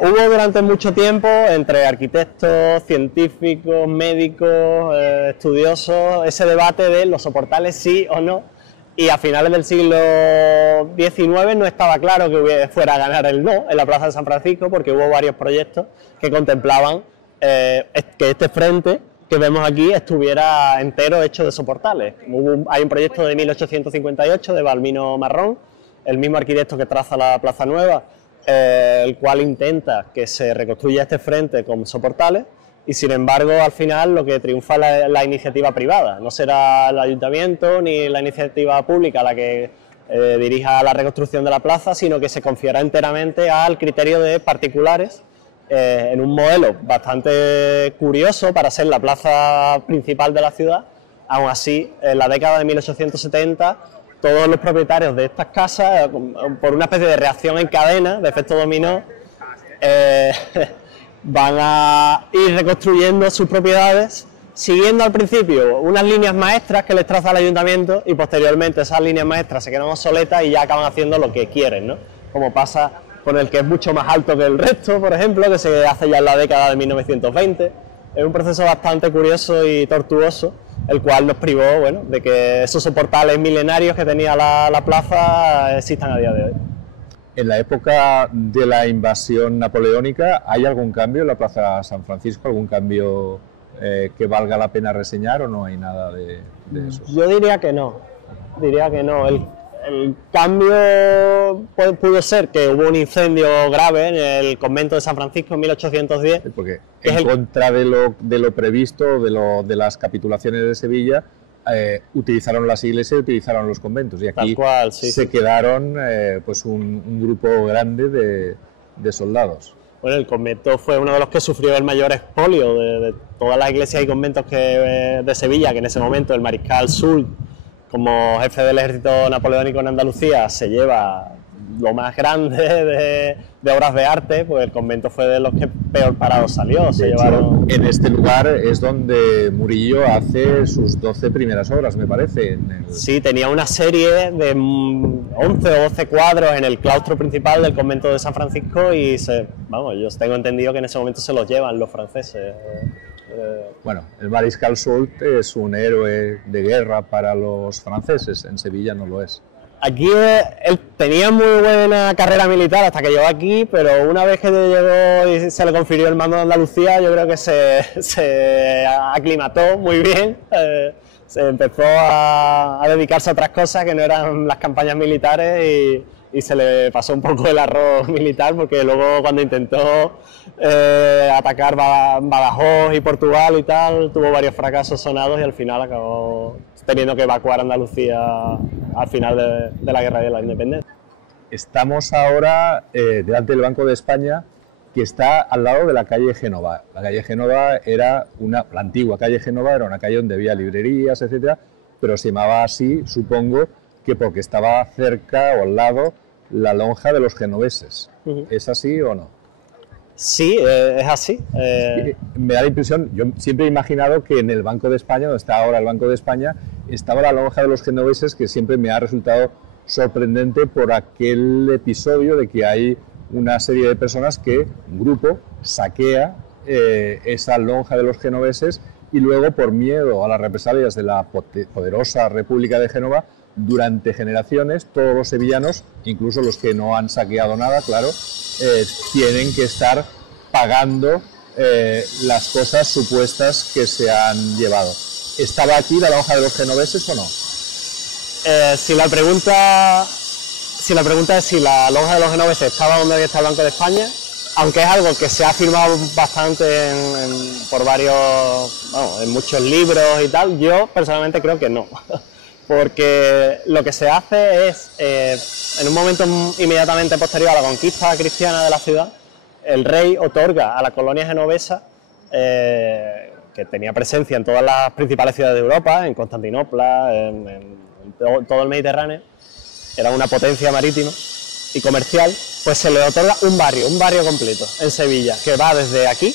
hubo durante mucho tiempo, entre arquitectos, científicos, médicos, estudiosos, ese debate de los soportales sí o no. Y a finales del siglo XIX no estaba claro que fuera a ganar el no en la Plaza de San Francisco, porque hubo varios proyectos que contemplaban que este frente que vemos aquí estuviera entero hecho de soportales. Hay un proyecto de 1858 de Balbino Marrón, el mismo arquitecto que traza la Plaza Nueva, el cual intenta que se reconstruya este frente con soportales. Y sin embargo, al final lo que triunfa es la iniciativa privada. No será el ayuntamiento ni la iniciativa pública la que dirija la reconstrucción de la plaza, sino que se confiera enteramente al criterio de particulares, en un modelo bastante curioso para ser la plaza principal de la ciudad. Aún así, en la década de 1870, todos los propietarios de estas casas, por una especie de reacción en cadena, de efecto dominó, van a ir reconstruyendo sus propiedades siguiendo al principio unas líneas maestras que les traza el ayuntamiento, y posteriormente esas líneas maestras se quedan obsoletas y ya acaban haciendo lo que quieren, ¿no? Como pasa con el que es mucho más alto que el resto, por ejemplo, que se hace ya en la década de 1920. Es un proceso bastante curioso y tortuoso, el cual nos privó, bueno, de que esos soportales milenarios que tenía la plaza existan a día de hoy. En la época de la invasión napoleónica, ¿hay algún cambio en la Plaza San Francisco? ¿Algún cambio que valga la pena reseñar, o no hay nada de eso? Yo diría que no. El cambio pudo ser que hubo un incendio grave en el convento de San Francisco en 1810. Porque en contra de lo previsto, de las capitulaciones de Sevilla, utilizaron las iglesias y utilizaron los conventos, y aquí se quedaron pues un grupo grande de soldados. Bueno, el convento fue uno de los que sufrió el mayor expolio de todas las iglesias y conventos de Sevilla, que en ese momento el mariscal Soult, como jefe del ejército napoleónico en Andalucía, se lleva lo más grande de obras de arte. Pues el convento fue de los que peor parado salió. En este lugar es donde Murillo hace sus 12 primeras obras, me parece. Sí, tenía una serie de 11 o 12 cuadros en el claustro principal del convento de San Francisco, y yo tengo entendido que en ese momento se los llevan los franceses. Bueno, el mariscal Soult es un héroe de guerra para los franceses, en Sevilla no lo es. Aquí él tenía muy buena carrera militar hasta que llegó aquí, pero una vez que llegó y se le confirió el mando de Andalucía, yo creo que se aclimató muy bien. Se empezó a dedicarse a otras cosas que no eran las campañas militares, y se le pasó un poco el arroz militar, porque luego cuando intentó atacar Badajoz y Portugal y tal, tuvo varios fracasos sonados y al final acabó teniendo que evacuar Andalucía al final de la Guerra de la Independencia. Estamos ahora delante del Banco de España, que está al lado de la calle Génova. La calle Génova la antigua calle Génova era una calle donde había librerías, etcétera, pero se llamaba así, supongo, que porque estaba cerca o al lado la lonja de los genoveses. ¿Es así o no? Sí, es así. Me da la impresión, yo siempre he imaginado que en el Banco de España, donde está ahora el Banco de España, estaba la lonja de los genoveses, que siempre me ha resultado sorprendente por aquel episodio de que hay una serie de personas que, un grupo, saquea esa lonja de los genoveses y luego, por miedo a las represalias de la poderosa República de Génova, durante generaciones todos los sevillanos, incluso los que no han saqueado nada, claro, tienen que estar pagando las cosas supuestas que se han llevado. ¿Estaba aquí la lonja de los genoveses o no? Si la pregunta es si la lonja de los genoveses estaba donde está el Banco de España, aunque es algo que se ha afirmado bastante por varios, vamos, en muchos libros y tal, yo personalmente creo que no. Porque lo que se hace es, en un momento inmediatamente posterior a la conquista cristiana de la ciudad, el rey otorga a la colonia genovesa, que tenía presencia en todas las principales ciudades de Europa, en Constantinopla, en todo el Mediterráneo, era una potencia marítima y comercial, pues se le otorga un barrio completo en Sevilla, que va desde aquí,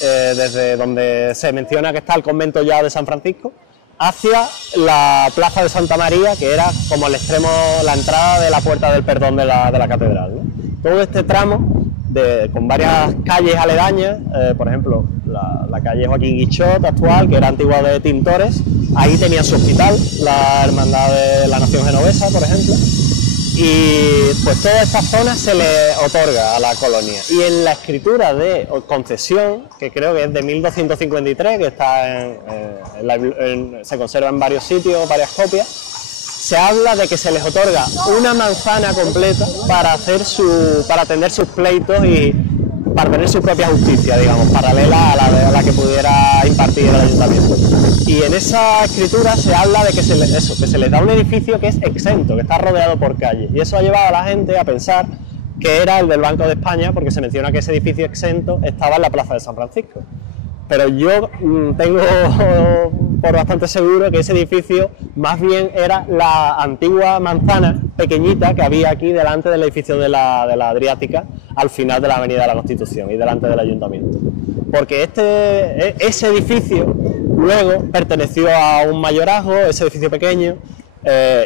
desde donde se menciona que está el convento ya de San Francisco, hacia la plaza de Santa María, que era como el extremo, la entrada de la Puerta del Perdón de la catedral, ¿no? Todo este tramo, con varias calles aledañas, por ejemplo, la calle Joaquín Guichot actual, que era antigua de Tintores, ahí tenía su hospital, la Hermandad de la Nación Genovesa, por ejemplo, y pues toda esta zona se le otorga a la colonia. Y en la escritura de concesión, que creo que es de 1253, que está se conserva en varios sitios, varias copias, se habla de que se les otorga una manzana completa para atender sus pleitos y para tener su propia justicia, digamos, paralela a la que pudiera impartir el ayuntamiento. Y en esa escritura se habla de que se les da un edificio que es exento, que está rodeado por calles. Y eso ha llevado a la gente a pensar que era el del Banco de España, porque se menciona que ese edificio exento estaba en la Plaza de San Francisco. Pero yo tengo por bastante seguro que ese edificio más bien era la antigua manzana pequeñita que había aquí delante del edificio de la Adriática, al final de la Avenida de la Constitución y delante del Ayuntamiento. Porque ese edificio luego perteneció a un mayorazgo, ese edificio pequeño,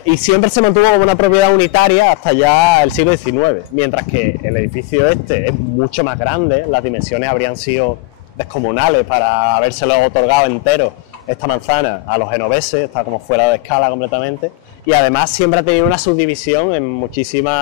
y siempre se mantuvo como una propiedad unitaria hasta ya el siglo XIX, mientras que el edificio este es mucho más grande, las dimensiones habrían sido descomunales para habérselo otorgado entero esta manzana a los genoveses, está como fuera de escala completamente, y además siempre ha tenido una subdivisión en muchísimos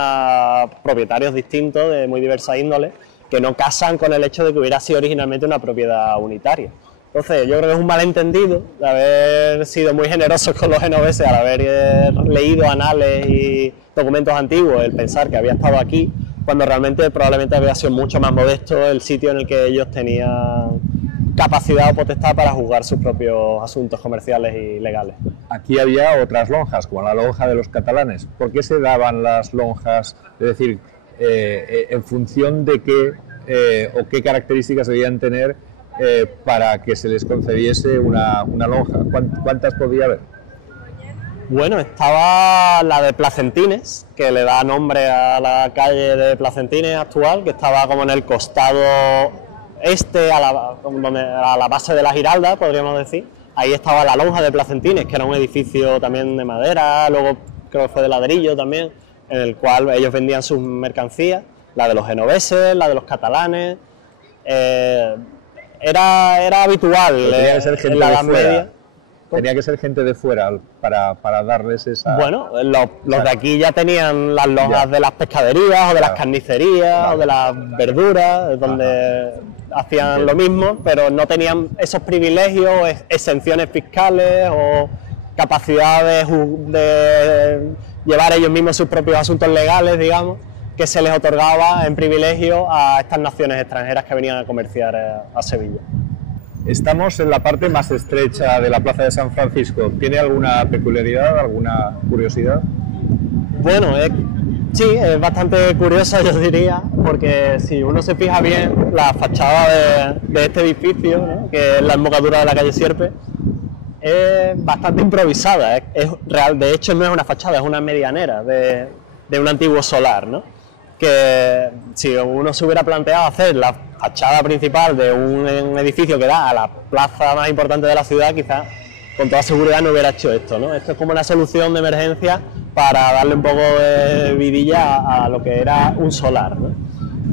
propietarios distintos de muy diversas índoles que no casan con el hecho de que hubiera sido originalmente una propiedad unitaria. Entonces yo creo que es un malentendido de haber sido muy generosos con los genoveses al haber leído anales y documentos antiguos, el pensar que había estado aquí, cuando realmente probablemente había sido mucho más modesto el sitio en el que ellos tenían capacidad o potestad para juzgar sus propios asuntos comerciales y legales. Aquí había otras lonjas, como la lonja de los catalanes. ¿Por qué se daban las lonjas? Es decir, en función de qué o qué características debían tener para que se les concediese una lonja. ¿Cuántas podía haber? Bueno, estaba la de Placentines, que le da nombre a la calle de Placentines actual, que estaba como en el costado este, a la base de la Giralda, podríamos decir. Ahí estaba la lonja de Placentines, que era un edificio también de madera, luego creo que fue de ladrillo también, en el cual ellos vendían sus mercancías, la de los genoveses, la de los catalanes. Era habitual en la Edad Media. Tenía que ser gente de fuera para darles esa... Bueno, los de aquí ya tenían las lonjas de las pescaderías o de las carnicerías o de las verduras, donde hacían lo mismo, pero no tenían esos privilegios, exenciones fiscales o capacidad de llevar ellos mismos sus propios asuntos legales, digamos, que se les otorgaba en privilegio a estas naciones extranjeras que venían a comerciar a Sevilla. Estamos en la parte más estrecha de la Plaza de San Francisco. ¿Tiene alguna peculiaridad, alguna curiosidad? Bueno, sí, es bastante curiosa, yo diría, porque si uno se fija bien, la fachada de este edificio, ¿no?, que es la embocadura de la calle Sierpe, es bastante improvisada. Es real, de hecho no es una fachada, es una medianera de un antiguo solar, ¿no? Que si uno se hubiera planteado hacer la fachada principal de un edificio que da a la plaza más importante de la ciudad, quizás con toda seguridad no hubiera hecho esto, ¿no? Esto es como una solución de emergencia para darle un poco de vidilla a lo que era un solar, ¿no?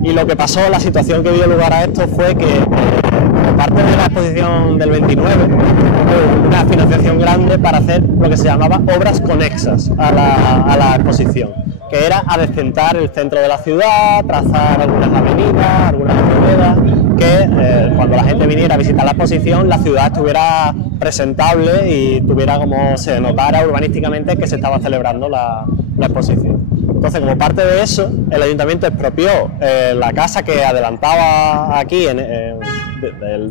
Y lo que pasó, la situación que dio lugar a esto fue que por parte de la exposición del 29 hubo una financiación grande para hacer lo que se llamaba obras conexas a la exposición, que era adecentar el centro de la ciudad, trazar algunas avenidas, algunas arboledas, que cuando la gente viniera a visitar la exposición, la ciudad estuviera presentable y tuviera como se notara urbanísticamente que se estaba celebrando la exposición. Entonces, como parte de eso, el ayuntamiento expropió la casa que adelantaba aquí,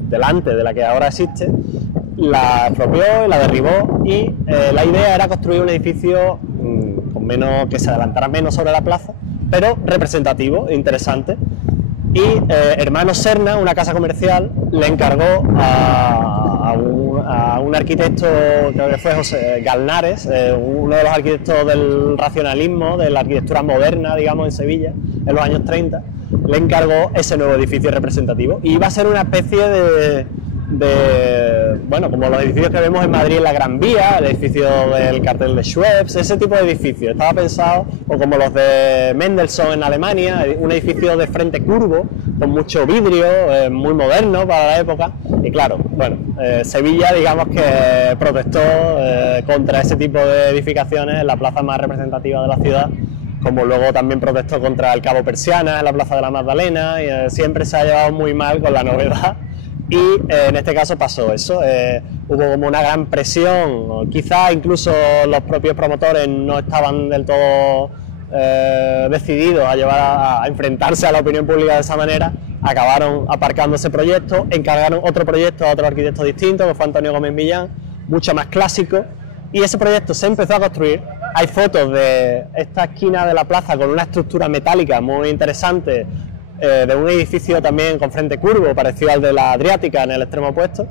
delante de la que ahora existe, la expropió y la derribó, y la idea era construir un edificio con menos, que se adelantara menos sobre la plaza, pero representativo e interesante. Y Hermanos Serna, una casa comercial, le encargó a un arquitecto, creo que fue José Galnares, uno de los arquitectos del racionalismo, de la arquitectura moderna, digamos, en Sevilla, en los años 30, le encargó ese nuevo edificio representativo. Y iba a ser una especie de bueno, como los edificios que vemos en Madrid en la Gran Vía, el edificio del cartel de Schweppes, ese tipo de edificios. Estaba pensado, o como los de Mendelssohn en Alemania, un edificio de frente curvo, con mucho vidrio, muy moderno para la época. Y claro, bueno, Sevilla, digamos que protestó contra ese tipo de edificaciones en la plaza más representativa de la ciudad, como luego también protestó contra el Cabo Persiana en la Plaza de la Magdalena, y siempre se ha llevado muy mal con la novedad. Y en este caso pasó eso, hubo como una gran presión, quizá incluso los propios promotores no estaban del todo decididos a enfrentarse a la opinión pública de esa manera, acabaron aparcando ese proyecto, encargaron otro proyecto a otro arquitecto distinto, que fue Antonio Gómez Millán, mucho más clásico, y ese proyecto se empezó a construir. Hay fotos de esta esquina de la plaza con una estructura metálica muy interesante, de un edificio también con frente curvo, parecido al de la Adriática en el extremo opuesto,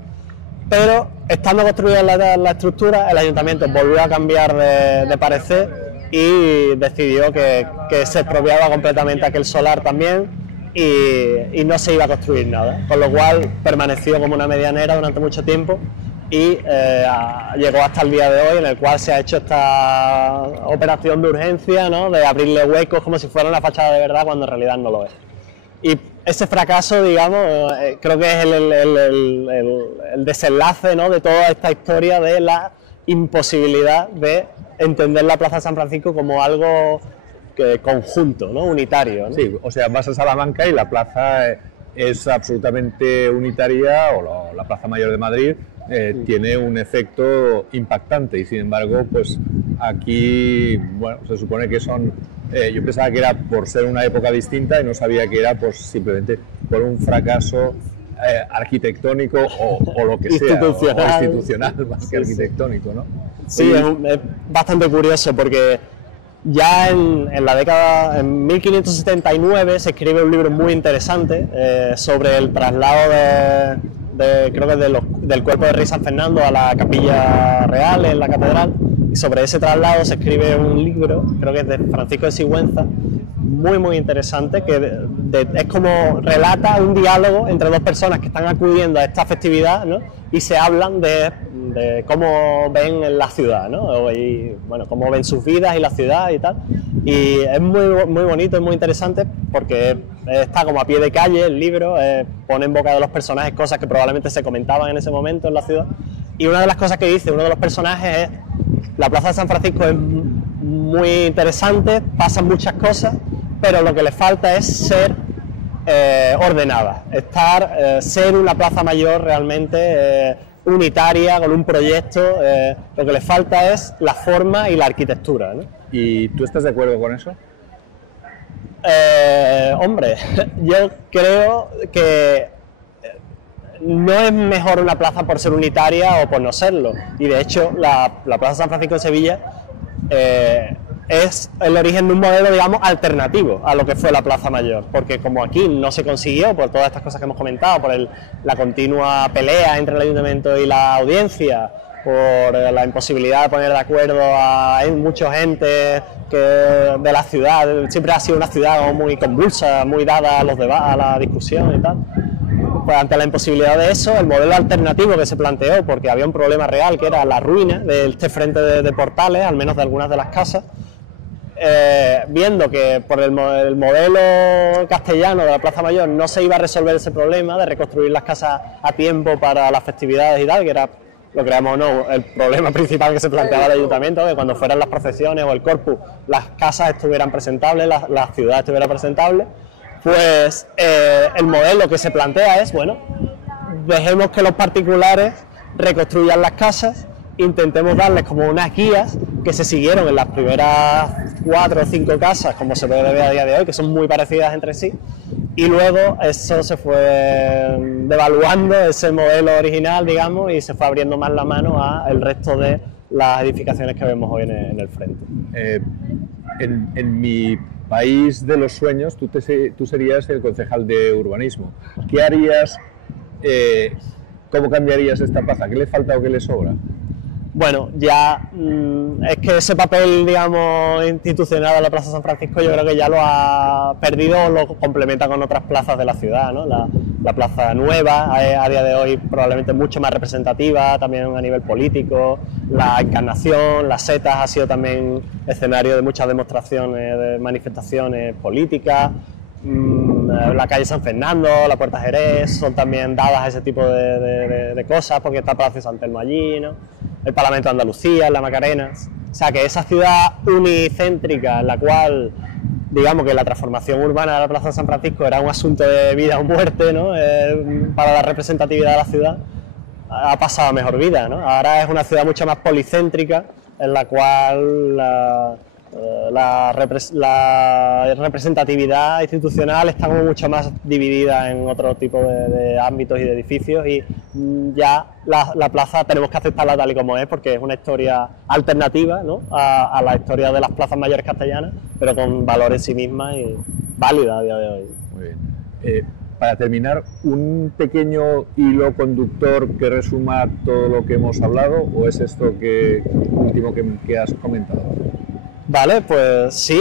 pero estando construida la estructura, el ayuntamiento volvió a cambiar de parecer y decidió que se expropiaba completamente aquel solar también y no se iba a construir nada, con lo cual permaneció como una medianera durante mucho tiempo y llegó hasta el día de hoy, en el cual se ha hecho esta operación de urgencia, ¿no?, de abrirle huecos como si fuera una fachada de verdad, cuando en realidad no lo es. Y ese fracaso, digamos, creo que es el desenlace, ¿no?, de toda esta historia de la imposibilidad de entender la Plaza de San Francisco como algo conjunto, ¿no?, unitario, ¿no? Sí, o sea, vas a Salamanca y la plaza es absolutamente unitaria, o la Plaza Mayor de Madrid tiene un efecto impactante, y sin embargo, pues aquí, bueno, se supone que son... yo pensaba que era por ser una época distinta y no sabía que era pues simplemente por un fracaso arquitectónico o lo que sea, o institucional más que arquitectónico, ¿no? Sí, es bastante curioso porque ya en la década, en 1579, se escribe un libro muy interesante sobre el traslado creo que del cuerpo de rey San Fernando a la Capilla Real en la catedral. Y sobre ese traslado se escribe un libro, creo que es de Francisco de Sigüenza, muy muy interesante, que es como relata un diálogo entre dos personas que están acudiendo a esta festividad, ¿no?, y se hablan de cómo ven la ciudad, ¿no?, y bueno, cómo ven sus vidas y la ciudad y tal. Y es muy, muy bonito, es muy interesante porque está como a pie de calle el libro, pone en boca de los personajes cosas que probablemente se comentaban en ese momento en la ciudad. Y una de las cosas que dice uno de los personajes es: la Plaza de San Francisco es muy interesante, pasan muchas cosas, pero lo que le falta es ser ordenada, ser una plaza mayor realmente unitaria, con un proyecto. Lo que le falta es la forma y la arquitectura, ¿no? ¿Y tú estás de acuerdo con eso? Hombre, yo creo que no es mejor una plaza por ser unitaria o por no serlo, y de hecho la Plaza San Francisco de Sevilla es el origen de un modelo, digamos, alternativo a lo que fue la Plaza Mayor, porque como aquí no se consiguió por todas estas cosas que hemos comentado, por la continua pelea entre el ayuntamiento y la audiencia, por la imposibilidad de poner de acuerdo a muchos entes de la ciudad, siempre ha sido una ciudad muy convulsa, muy dada a los debates, a la discusión y tal. pues ante la imposibilidad de eso, el modelo alternativo que se planteó, porque había un problema real que era la ruina de este frente de portales, al menos de algunas de las casas, viendo que por el modelo castellano de la Plaza Mayor no se iba a resolver ese problema de reconstruir las casas a tiempo para las festividades y tal, que era, lo creamos o no, el problema principal que se planteaba el ayuntamiento, que cuando fueran las procesiones o el corpus las casas estuvieran presentables, la ciudad estuviera presentable, pues el modelo que se plantea es, bueno, dejemos que los particulares reconstruyan las casas, intentemos darles como unas guías que se siguieron en las primeras 4 o 5 casas, como se puede ver a día de hoy, que son muy parecidas entre sí, y luego eso se fue devaluando, ese modelo original, digamos, y se fue abriendo más la mano al resto de las edificaciones que vemos hoy en el frente. En mi país de los sueños, tú serías el concejal de urbanismo. ¿Qué harías? ¿Cómo cambiarías esta plaza? ¿Qué le falta o qué le sobra? Bueno, ya es que ese papel, digamos, institucional de la Plaza San Francisco yo creo que ya lo ha perdido o lo complementa con otras plazas de la ciudad, ¿no? La Plaza Nueva, a día de hoy probablemente mucho más representativa, también a nivel político, la Encarnación, las Setas ha sido también escenario de muchas demostraciones, de manifestaciones políticas, la calle San Fernando, la Puerta Jerez, son también dadas a ese tipo de cosas, porque está Palacio San Telmo allí, ¿no? El Parlamento de Andalucía, la Macarena, o sea que esa ciudad unicéntrica en la cual, digamos que la transformación urbana de la Plaza de San Francisco era un asunto de vida o muerte, ¿no? Para la representatividad de la ciudad, ha pasado a mejor vida, ¿no? Ahora es una ciudad mucho más policéntrica, en la cual la representatividad institucional está mucho más dividida en otro tipo de ámbitos y de edificios, y ya la plaza tenemos que aceptarla tal y como es, porque es una historia alternativa, ¿no? a la historia de las plazas mayores castellanas, pero con valor en sí misma y válida a día de hoy. Muy bien. Para terminar, ¿un pequeño hilo conductor que resuma todo lo que hemos hablado, o es esto último que has comentado? Vale, pues sí,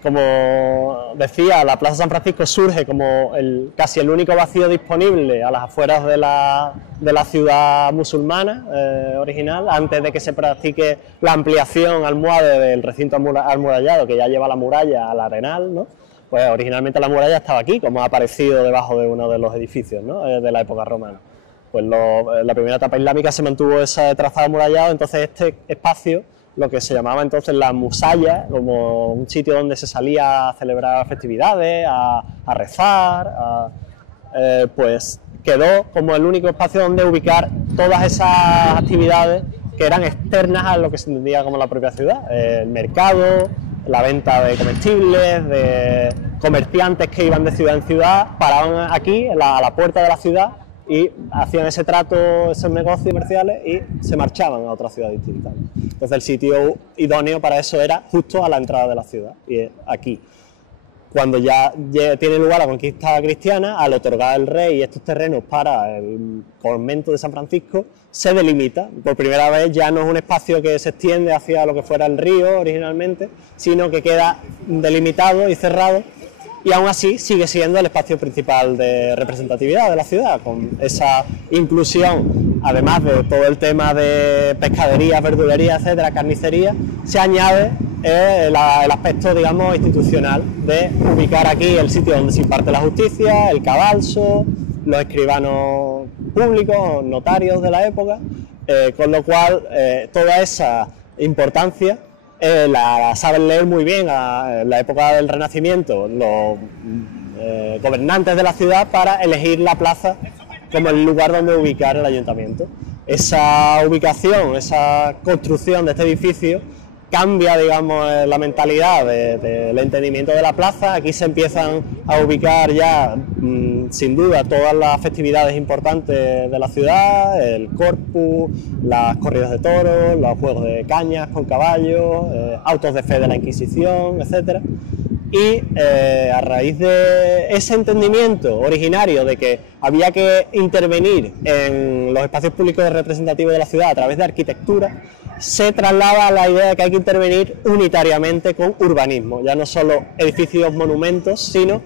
como decía, la Plaza San Francisco surge como casi el único vacío disponible a las afueras de la ciudad musulmana original, antes de que se practique la ampliación almohade del recinto almurallado, que ya lleva la muralla al Arenal, ¿no? Pues originalmente la muralla estaba aquí, como ha aparecido debajo de uno de los edificios, ¿no? De la época romana. Pues la primera etapa islámica se mantuvo ese trazado amurallado, entonces este espacio, lo que se llamaba entonces la musalla, como un sitio donde se salía a celebrar festividades, a rezar, pues quedó como el único espacio donde ubicar todas esas actividades que eran externas a lo que se entendía como la propia ciudad, el mercado, la venta de comestibles, de comerciantes que iban de ciudad en ciudad, paraban aquí a la puerta de la ciudad y hacían ese trato, esos negocios comerciales, y se marchaban a otra ciudad distinta. Entonces el sitio idóneo para eso era justo a la entrada de la ciudad, y aquí. Cuando ya tiene lugar la conquista cristiana, al otorgar el rey estos terrenos para el convento de San Francisco, se delimita. Por primera vez ya no es un espacio que se extiende hacia lo que fuera el río originalmente, sino que queda delimitado y cerrado, y aún así sigue siendo el espacio principal de representatividad de la ciudad, con esa inclusión, además de todo el tema de pescadería, verdulería, etcétera, carnicería, se añade el aspecto, digamos, institucional de ubicar aquí el sitio donde se imparte la justicia, el cabalso, los escribanos públicos, notarios de la época, con lo cual toda esa importancia la saben leer muy bien en la época del Renacimiento los gobernantes de la ciudad para elegir la plaza como el lugar donde ubicar el ayuntamiento. Esa ubicación, esa construcción de este edificio cambia, digamos, la mentalidad del entendimiento de la plaza. Aquí se empiezan a ubicar ya, sin duda, todas las festividades importantes de la ciudad, el corpus, las corridas de toros, los juegos de cañas con caballos, autos de fe de la Inquisición, etcétera. Y a raíz de ese entendimiento originario de que había que intervenir en los espacios públicos representativos de la ciudad a través de arquitectura, se traslada a la idea de que hay que intervenir unitariamente con urbanismo, ya no solo edificios, monumentos, sino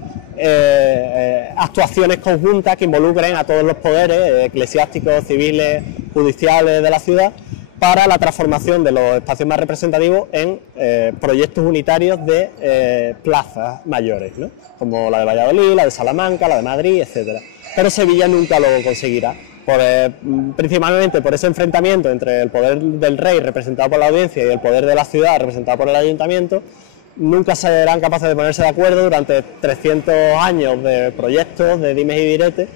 actuaciones conjuntas que involucren a todos los poderes eclesiásticos, civiles, judiciales de la ciudad, para la transformación de los espacios más representativos en proyectos unitarios de plazas mayores, ¿no? Como la de Valladolid, la de Salamanca, la de Madrid, etcétera. Pero Sevilla nunca lo conseguirá, principalmente por ese enfrentamiento entre el poder del rey representado por la audiencia y el poder de la ciudad representado por el ayuntamiento. Nunca serán capaces de ponerse de acuerdo durante 300 años de proyectos, de dimes y diretes,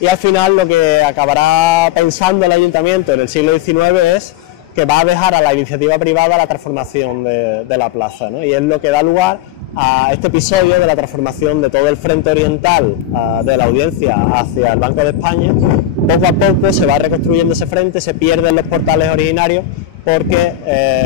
y al final lo que acabará pensando el ayuntamiento en el siglo XIX es que va a dejar a la iniciativa privada la transformación de la plaza, ¿no? Y es lo que da lugar a este episodio de la transformación de todo el frente oriental de la audiencia hacia el Banco de España. Poco a poco se va reconstruyendo ese frente, se pierden los portales originarios porque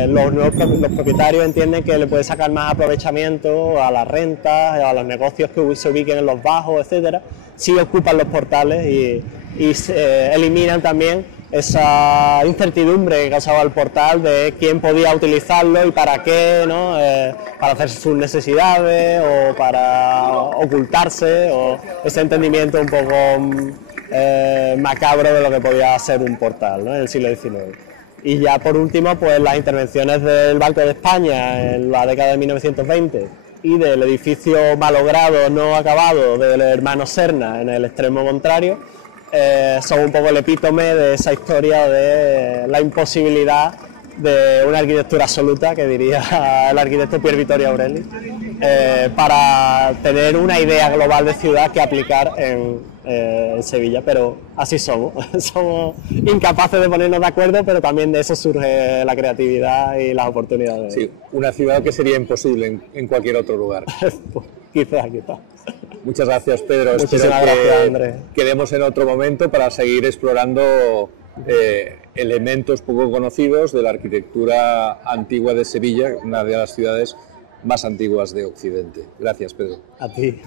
los propietarios entienden que le puede sacar más aprovechamiento a las rentas, a los negocios que se ubiquen en los bajos, etcétera, si ocupan los portales y se eliminan también esa incertidumbre que causaba el portal de quién podía utilizarlo y para qué, ¿no? Para hacer sus necesidades o para ocultarse, o ese entendimiento un poco macabro de lo que podía ser un portal, ¿no? En el siglo XIX. Y ya por último, pues las intervenciones del Banco de España en la década de 1920 y del edificio malogrado, no acabado, del hermano Serna en el extremo contrario, son un poco el epítome de esa historia de la imposibilidad de una arquitectura absoluta, que diría el arquitecto Pier Vittorio Aureli, para tener una idea global de ciudad que aplicar en Sevilla, pero así somos, somos incapaces de ponernos de acuerdo, pero también de eso surge la creatividad y las oportunidades. Sí, una ciudad que sería imposible en cualquier otro lugar. Pues, quizás. Muchas gracias, Pedro. Muchísimas gracias, Andrés. Quedemos en otro momento para seguir explorando elementos poco conocidos de la arquitectura antigua de Sevilla, una de las ciudades más antiguas de Occidente. Gracias, Pedro. A ti.